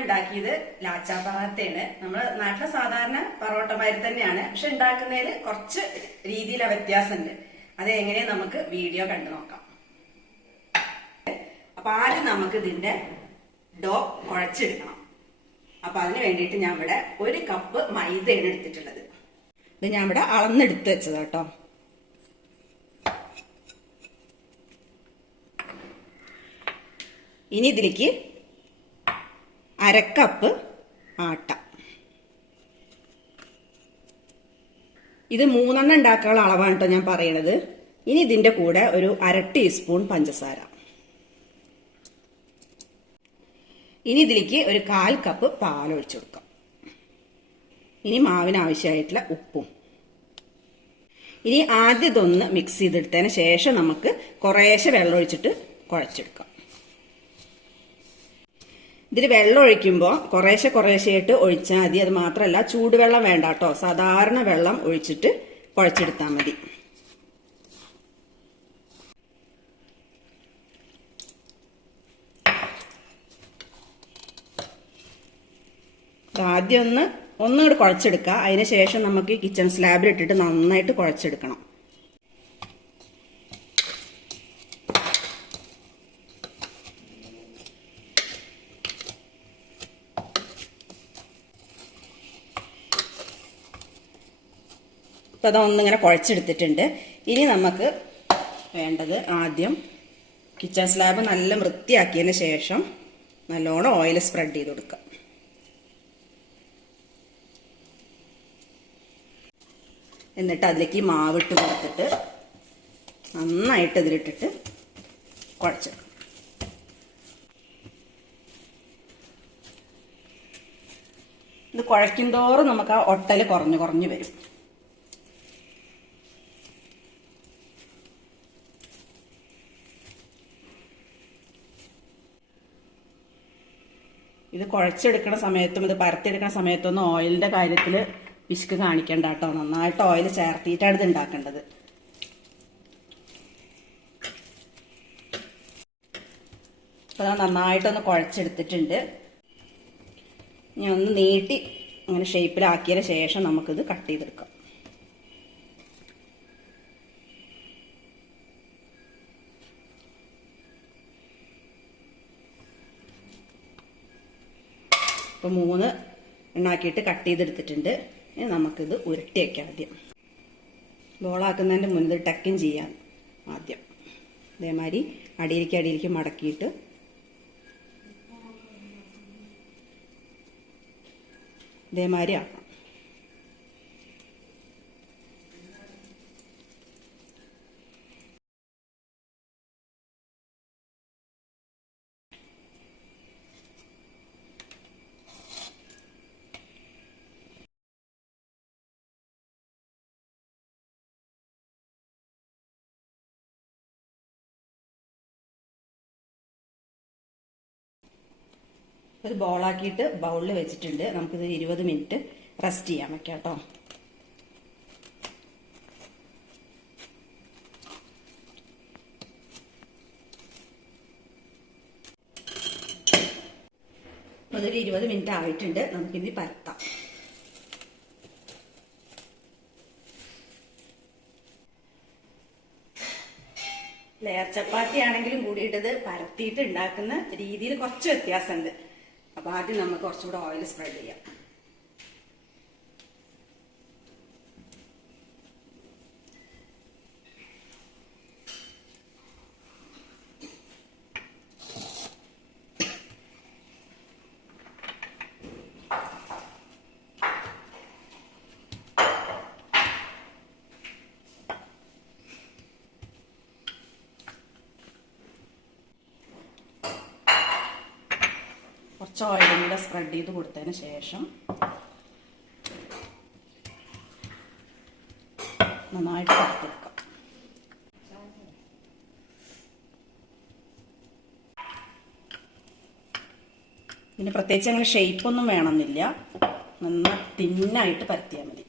ഉണ്ടാക്കിയത് ലാച്ചാ പറാത്തയാണ്. നമ്മൾ നാട്ടിലെ സാധാരണ പറോട്ടമാതിരി തന്നെയാണ്. പക്ഷെ ഉണ്ടാക്കുന്നതിൽ കുറച്ച് രീതിയിലെ വ്യത്യാസമുണ്ട്. അത് എങ്ങനെ നമുക്ക് വീഡിയോ കണ്ടു നോക്കാം. അപ്പൊ ആദ്യം നമുക്ക് ഇതിന്റെ ഡോ കുഴച്ചെടുക്കണം. അപ്പൊ അതിന് വേണ്ടിയിട്ട് ഞാൻ ഇവിടെ ഒരു കപ്പ് മൈദയാണ് എടുത്തിട്ടുള്ളത്. ഇത് ഞാൻ ഇവിടെ അളന്നെടുത്ത് വെച്ചത് കേട്ടോ. ഇനി ഇതിലേക്ക് അരക്കപ്പ് ആട്ട. ഇത് മൂന്നെണ്ണം ഉണ്ടാക്കാനുള്ള അളവാണ് കേട്ടോ ഞാൻ പറയണത്. ഇനി ഇതിന്റെ കൂടെ ഒരു അര ടീസ്പൂൺ പഞ്ചസാര. ഇനി ഇതിലേക്ക് ഒരു കാൽ കപ്പ് പാൽ ഒഴിച്ചു കൊടുക്കാം. ഇനി മാവിന് ആവശ്യമായിട്ടുള്ള ഉപ്പും. ഇനി ആദ്യം ഇതൊന്ന് മിക്സ് ചെയ്തെടുത്തതിന് ശേഷം നമുക്ക് കുറേശ്ശെ വെള്ളം ഒഴിച്ചിട്ട് കുഴച്ചെടുക്കാം. ഇതിൽ വെള്ളം ഒഴിക്കുമ്പോൾ കുറേശ്ശെ കുറേശ്ശെയായിട്ട് ഒഴിച്ചാൽ മതി. അത് മാത്രമല്ല ചൂടുവെള്ളം വേണ്ട കേട്ടോ സാധാരണ വെള്ളം ഒഴിച്ചിട്ട് കുഴച്ചെടുത്താൽ മതി. ആദ്യം ഒന്ന് ഒന്നുകൂടി കുഴച്ചെടുക്കുക അതിന് ശേഷം നമുക്ക് കിച്ചൺ സ്ലാബിൽ ഇട്ടിട്ട് നന്നായിട്ട് കുഴച്ചെടുക്കണം. ഇപ്പം അതൊന്നിങ്ങനെ കുഴച്ചെടുത്തിട്ടുണ്ട്. ഇനി നമുക്ക് വേണ്ടത് ആദ്യം കിച്ചൺ സ്ലാബ് നല്ല വൃത്തിയാക്കിയതിന് ശേഷം നല്ലോണം ഓയിൽ സ്പ്രെഡ് ചെയ്ത് കൊടുക്കുക എന്നിട്ട് അതിലേക്ക് മാവിട്ട് കൊടുത്തിട്ട് നന്നായിട്ട് ഇതിലിട്ടിട്ട് കുഴച്ചെടുക്കും ഇത് കുഴയ്ക്കും തോറും നമുക്ക് ആ ഒട്ടൽ കുറഞ്ഞു കുറഞ്ഞു വരും. ഇത് കുഴച്ചെടുക്കുന്ന സമയത്തും ഇത് പരത്തിയെടുക്കുന്ന സമയത്തൊന്നും ഓയിലിന്റെ കാര്യത്തിൽ പിശുക്ക് കാണിക്കണ്ട കേട്ടോ നന്നായിട്ട് ഓയിൽ ചേർത്തിയിട്ടാണ് ഇത് ഉണ്ടാക്കേണ്ടത്. അപ്പോൾ നന്നായിട്ടൊന്ന് കുഴച്ചെടുത്തിട്ടുണ്ട്. ഇനി ഒന്ന് നീട്ടി അങ്ങനെ ഷേപ്പിലാക്കിയതിന് ശേഷം നമുക്കിത് കട്ട് ചെയ്തെടുക്കാം. ഇപ്പോൾ മൂന്ന് എണ്ണാക്കിയിട്ട് കട്ട് ചെയ്തെടുത്തിട്ടുണ്ട്. ഇനി നമുക്കിത് ഉരുട്ടി വയ്ക്കാം ആദ്യം. ബോളാക്കുന്നതിന്റെ മുന്നിൽ ടക്കിൻ ചെയ്യാം ആദ്യം. അതേമാതിരി അടിയിലേക്ക് അടിയിലേക്ക് മടക്കിയിട്ട് ഇതേമാതിരി ആക്കണം ഒരു ബോളാക്കിയിട്ട് ബൗളിൽ വെച്ചിട്ടുണ്ട്. നമുക്കിത് ഇരുപത് മിനിറ്റ് റെസ്റ്റ് ചെയ്യാൻ വെക്കാം കേട്ടോ. അതൊരു ഇരുപത് മിനിറ്റ് ആയിട്ടുണ്ട്. നമുക്കിനി പരത്താം. ലെയർ ചപ്പാത്തി ആണെങ്കിലും കൂടിയിട്ടത് പരത്തിയിട്ട് ഉണ്ടാക്കുന്ന രീതിയിൽ കുറച്ച് വ്യത്യാസമുണ്ട്. അപ്പൊ ആദ്യം നമുക്ക് കുറച്ചുകൂടെ ഓയിൽ സ്പ്രെഡ് ചെയ്യാം. കുറച്ച് ഓയിലും കൂടെ സ്പ്രെഡ് ചെയ്ത് കൊടുത്തതിന് ശേഷം നന്നായിട്ട് പരത്തെടുക്കാം പിന്നെ പ്രത്യേകിച്ച് അങ്ങനെ ഷേപ്പ് ഒന്നും വേണമെന്നില്ല. നന്ന തിന്നായിട്ട് പരത്തിയാൽ മതി.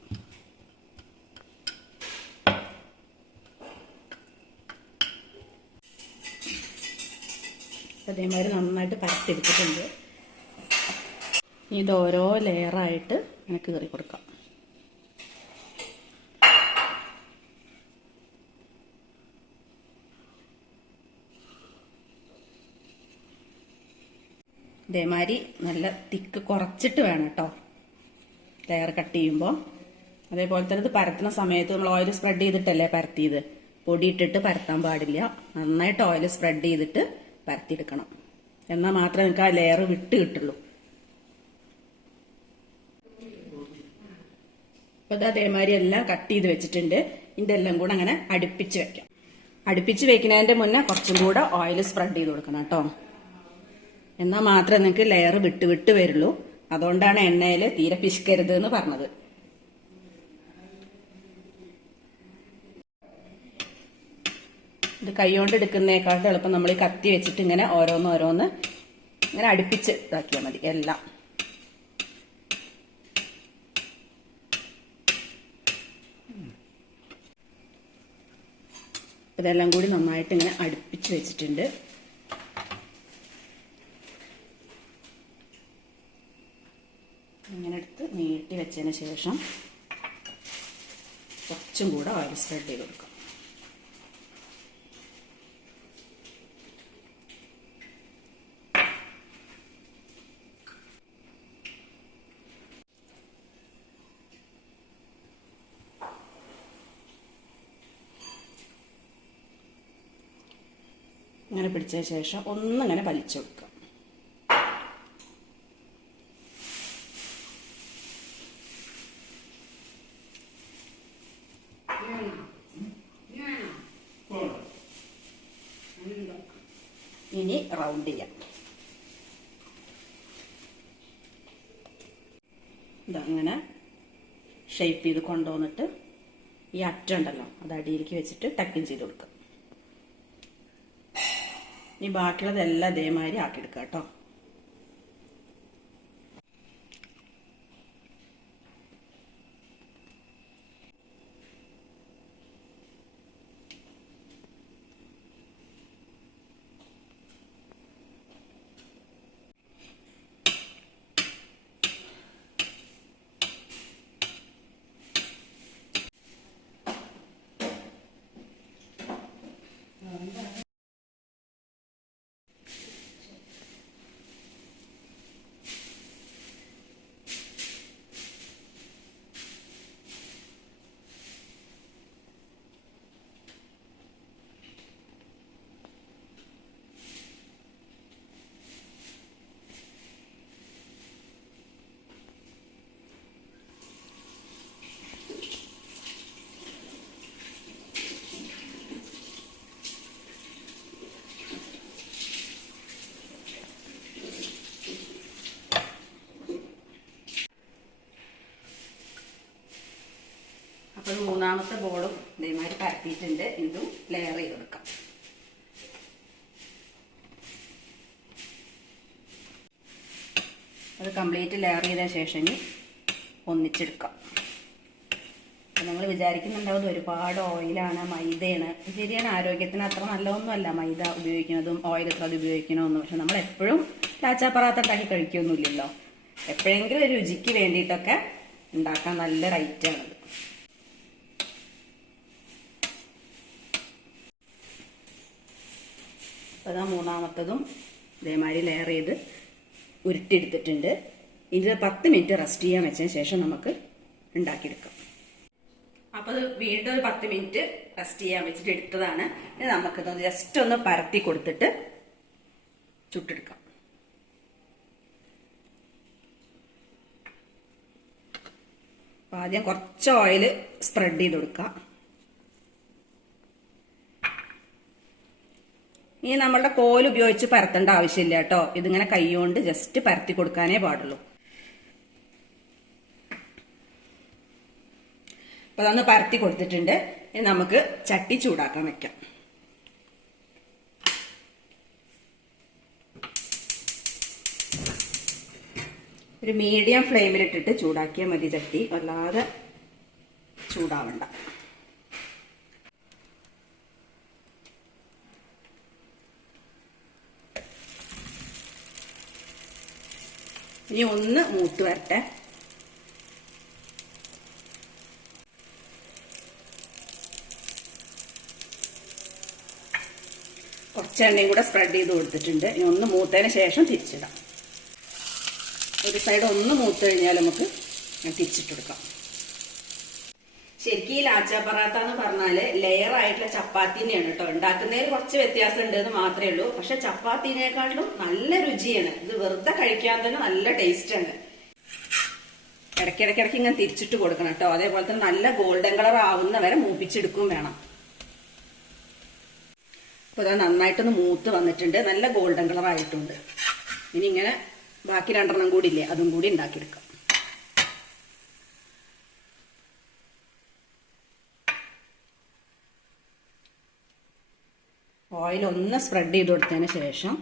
അതേമാതിരി നന്നായിട്ട് പരത്തെടുത്തിട്ടുണ്ട് ഇത് ഓരോ ലെയറായിട്ട് ഇങ്ങനെ കീറി കൊടുക്കാം. ഇതേമാതിരി നല്ല തിക്ക് കുറച്ചിട്ട് വേണം കേട്ടോ ലെയർ കട്ട് ചെയ്യുമ്പോൾ അതേപോലെ തന്നെ ഇത് പരത്തുന്ന സമയത്ത് നമ്മൾ ഓയിൽ സ്പ്രെഡ് ചെയ്തിട്ടല്ലേ പരത്തിയത്? പൊടി ഇട്ടിട്ട് പരത്താൻ പാടില്ല. നന്നായിട്ട് ഓയിൽ സ്പ്രെഡ് ചെയ്തിട്ട് പരത്തിയെടുക്കണം. എന്നാൽ മാത്രമേ നിങ്ങൾക്ക് ആ ലെയർ വിട്ട് കിട്ടുള്ളൂ. അപ്പൊ ഇത് അതേമാതിരി എല്ലാം കട്ട് ചെയ്ത് വെച്ചിട്ടുണ്ട്. ഇതിന്റെ എല്ലാം കൂടെ അങ്ങനെ അടുപ്പിച്ച് വെക്കാം. അടുപ്പിച്ച് വെക്കുന്നതിന്റെ മുന്നേ കുറച്ചും കൂടെ ഓയിൽ സ്പ്രെഡ് ചെയ്ത് കൊടുക്കണം കേട്ടോ. എന്നാൽ മാത്രമേ നിങ്ങൾക്ക് ലെയർ വിട്ട് വിട്ട് വരുള്ളൂ. അതുകൊണ്ടാണ് എണ്ണയിൽ തീരെ പിശുക്കരുത് എന്ന് പറഞ്ഞത്. ഇത് കൈകൊണ്ട് എടുക്കുന്നേക്കാളും എളുപ്പം നമ്മൾ ഈ കത്തി വെച്ചിട്ട് ഇങ്ങനെ ഓരോന്ന് ഓരോന്ന് ഇങ്ങനെ അടുപ്പിച്ച് ഇതാക്കിയാൽ മതി. എല്ലാം. ഇതെല്ലാം കൂടി നന്നായിട്ട് ഇങ്ങനെ അടുപ്പിച്ച് വെച്ചിട്ടുണ്ട്. ഇങ്ങനെ എടുത്ത് നീട്ടി വെച്ചതിന് ശേഷം കുറച്ചും കൂടെ ഓയിൽ സ്പ്രെഡ് ചെയ്ത് കൊടുക്കാം ഇങ്ങനെ പിടിച്ചതിന് ശേഷം ഒന്നിങ്ങനെ വലിച്ചു കൊടുക്കുക ഇനി റൗണ്ട് ചെയ്യാം. ഇതങ്ങനെ ഷേപ്പ് ചെയ്ത് കൊണ്ടുവന്നിട്ട് ഈ അറ്റുണ്ടല്ലോ അത് അടിയിലേക്ക് വെച്ചിട്ട് ടക്കിൻ ചെയ്ത് കൊടുക്കുക. ഇനി ബാക്കിയുള്ളതെല്ലാം അതേമാതിരി ആക്കിയെടുക്കുക കേട്ടോ. മൂന്നാമത്തെ ബോളും ഇതേമാതിരി പരത്തിയിട്ടുണ്ട്. ഇതും ലെയർ ചെയ്ത് കൊടുക്കാം. അത് കംപ്ലീറ്റ് ലെയർ ചെയ്ത ശേഷം ഒന്നിച്ചെടുക്കാം. അപ്പം നിങ്ങൾ വിചാരിക്കുന്നുണ്ടാവും ഒരുപാട് ഓയിലാണ് മൈദയാണ്. ശരിയാണ് ആരോഗ്യത്തിന് അത്ര നല്ലതൊന്നുമല്ല മൈദ ഉപയോഗിക്കുന്നതും ഓയിൽ അത് ഉപയോഗിക്കണമെന്നും. പക്ഷെ നമ്മൾ എപ്പോഴും ലാച്ചാ പറാത്ത ഉണ്ടാക്കി കഴിക്കൊന്നുമില്ലല്ലോ. എപ്പോഴെങ്കിലും ഒരു രുചിക്ക് വേണ്ടിയിട്ടൊക്കെ ഉണ്ടാക്കാൻ നല്ല റൈറ്റാണത് അതാ മൂന്നാമത്തതും ഇതേമാതിരി ലെയർ ചെയ്ത് ഉരുട്ടിയെടുത്തിട്ടുണ്ട്. ഇത് പത്ത് മിനിറ്റ് റെസ്റ്റ് ചെയ്യാൻ വെച്ചതിന് ശേഷം നമുക്ക് ഉണ്ടാക്കിയെടുക്കാം. അപ്പോൾ അത് വീണ്ടും ഒരു പത്ത് മിനിറ്റ് റെസ്റ്റ് ചെയ്യാൻ വെച്ചിട്ട് എടുത്തതാണ്. ഇനി നമുക്കിത് ജസ്റ്റ് ഒന്ന് പരത്തി കൊടുത്തിട്ട് ചുട്ടെടുക്കാം. അപ്പം ആദ്യം കുറച്ച് ഓയിൽ സ്പ്രെഡ് ചെയ്ത് കൊടുക്കാം. ഇനി നമ്മളുടെ കോൽ ഉപയോഗിച്ച് പരത്തേണ്ട ആവശ്യമില്ല കേട്ടോ. ഇതിങ്ങനെ കൈകൊണ്ട് ജസ്റ്റ് പരത്തി കൊടുക്കാനേ പാടുള്ളൂ. അപ്പൊ അതൊന്ന് പരത്തി കൊടുത്തിട്ടുണ്ട്. ഇനി നമുക്ക് ചട്ടി ചൂടാക്കാൻ വെക്കാം. ഒരു മീഡിയം ഫ്ലെയിമിലിട്ടിട്ട് ചൂടാക്കിയാൽ മതി ചട്ടി. വല്ലാതെ ചൂടാവണ്ട. ഇനി ഒന്ന് മൂത്ത് വരട്ടെ. കുറച്ച് എണ്ണയും കൂടെ സ്പ്രെഡ് ചെയ്ത് കൊടുത്തിട്ടുണ്ട്. ഇനി ഒന്ന് മൂത്തതിന് ശേഷം തിരിച്ചിടാം. ഒരു സൈഡ് ഒന്ന് മൂത്ത് കഴിഞ്ഞാൽ നമുക്ക് തിരിച്ചിട്ട് കൊടുക്കാം. ശരിക്കും ഈ ലാച്ച പറാത്ത എന്ന് പറഞ്ഞാൽ ലെയർ ആയിട്ടുള്ള ചപ്പാത്തിനെയാണ് കേട്ടോ. ഉണ്ടാക്കുന്നതിൽ കുറച്ച് വ്യത്യാസം ഉണ്ട് എന്ന് മാത്രമേ ഉള്ളൂ. പക്ഷെ ചപ്പാത്തിനേക്കാളും നല്ല രുചിയാണ്. ഇത് വെറുതെ കഴിക്കാൻ തന്നെ നല്ല ടേസ്റ്റ് ആണ്. ഇടയ്ക്കിടയ്ക്കിടയ്ക്ക് ഇങ്ങനെ തിരിച്ചിട്ട് കൊടുക്കണം കേട്ടോ. അതേപോലെ തന്നെ നല്ല ഗോൾഡൻ കളർ ആവുന്ന വരെ മൂപ്പിച്ചെടുക്കും വേണം. അപ്പൊ ഇതാ നന്നായിട്ടൊന്ന് മൂത്ത് വന്നിട്ടുണ്ട്. നല്ല ഗോൾഡൻ കളർ ആയിട്ടുണ്ട്. ഇനി ഇങ്ങനെ ബാക്കി രണ്ടെണ്ണം കൂടി ഇല്ലേ അതും കൂടി ഉണ്ടാക്കിയെടുക്കാം. ഓയിൽ ഒന്ന് സ്പ്രെഡ് ചെയ്ത് കൊടുത്തതിന് ശേഷം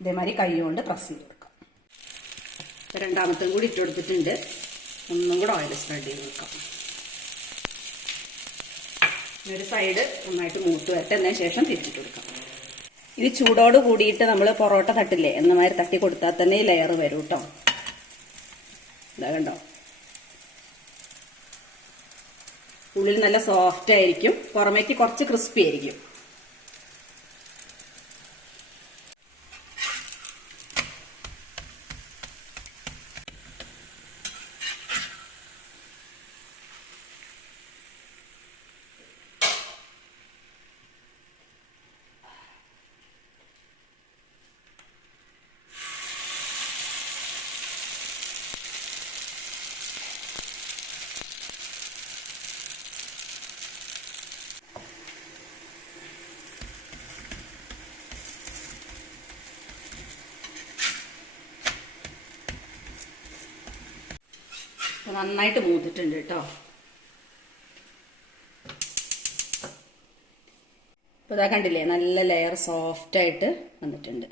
ഇതേമാതിരി കൈ കൊണ്ട് പ്രസ് ചെയ്ത് കൊടുക്കാം. രണ്ടാമത്തും കൂടി ഇട്ട് കൊടുത്തിട്ടുണ്ട്. ഒന്നും കൂടെ ഓയിൽ സ്പ്രെഡ് ചെയ്ത് കൊടുക്കാം. ഒരു സൈഡ് നന്നായിട്ട് മൂട്ട് വരട്ടെ എന്നതിന് ശേഷം തിരിച്ചിട്ട് കൊടുക്കാം. ഇത് ചൂടോട് കൂടിയിട്ട് നമ്മൾ പൊറോട്ട തട്ടില്ലേ എന്നമാതിരി തട്ടി കൊടുത്താൽ തന്നെ ഈ ലെയർ വരും കേട്ടോ ഇതാ കണ്ടോ? ഉള്ളിൽ നല്ല സോഫ്റ്റ് ആയിരിക്കും. പുറമേക്ക് കുറച്ച് ക്രിസ്പി ആയിരിക്കും. നന്നായിട്ട് മൂത്തിട്ടുണ്ട് കേട്ടോ. ഇപ്പൊ ഇതാ കണ്ടില്ലേ നല്ല ലെയർ സോഫ്റ്റ് ആയിട്ട് വന്നിട്ടുണ്ട്.